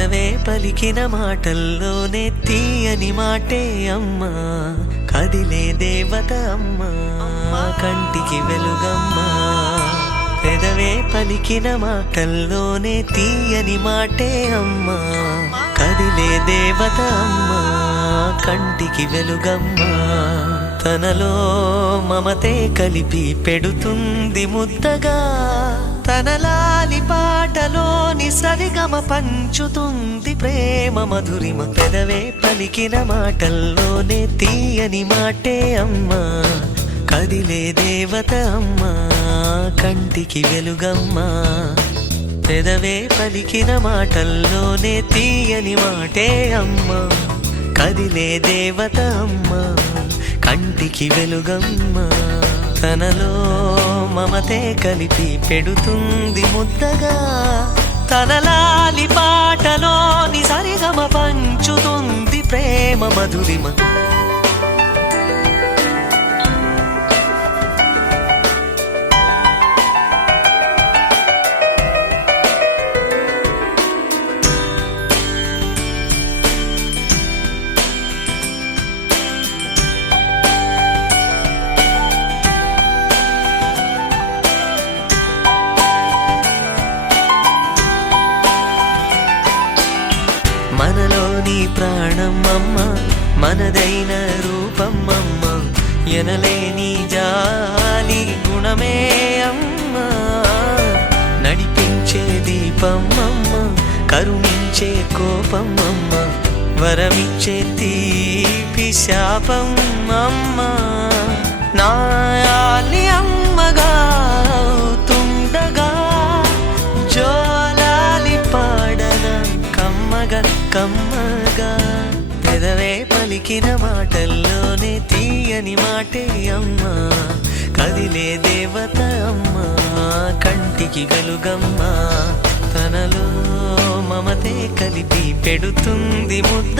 పెదవే పలికిన మాటల్లోనే తీయని మాటే అమ్మా, కదిలే దేవత అమ్మా, కంటికి వెలుగమ్మా. పెదవే పలికిన మాటల్లోనే తీయని మాటే అమ్మా, కదిలే దేవత అమ్మా, కంటికి వెలుగమ్మా. తనలో మమతే కలిపి పెడుతుంది ముద్దగా, తన లాలి పాటలోని సరిగమ పంచుతుంది ప్రేమ మధురిమ. పెదవే పలికిన మాటల్లోనే తీయని మాటే అమ్మా, కదిలే దేవత అమ్మా, కంటికి వెలుగమ్మా. పెదవే పలికిన మాటల్లోనే తీయని మాటే అమ్మా, కదిలే దేవత అమ్మా, కంటికి వెలుగమ్మా. తనలో మమతే కలిపి పెడుతుంది ముద్దగా, తన లాలి పాటలోని సరిగమ పంచుతుంది ప్రేమ మధురిమ. మనలోని ప్రాణం అమ్మ, మనదైన రూపం అమ్మ, ఎనలేని జాలి గుణమే అమ్మ. నడిపించే దీపం అమ్మ, కరుణించే కోపం అమ్మ, వరమిచ్చే తీపి శాపం అమ్మ. నాయాలి అమ్మగా అవుతుండగా, జోలాలి పాడన కమ్మగా కమ్మగా. పెదవే పలికిన మాటల్లోనే తీయని మాటే అమ్మా, కదిలే దేవత అమ్మా, కంటికి వెలుగమ్మా. తనలో మమతే కలిపి పెడుతుంది ముద్ద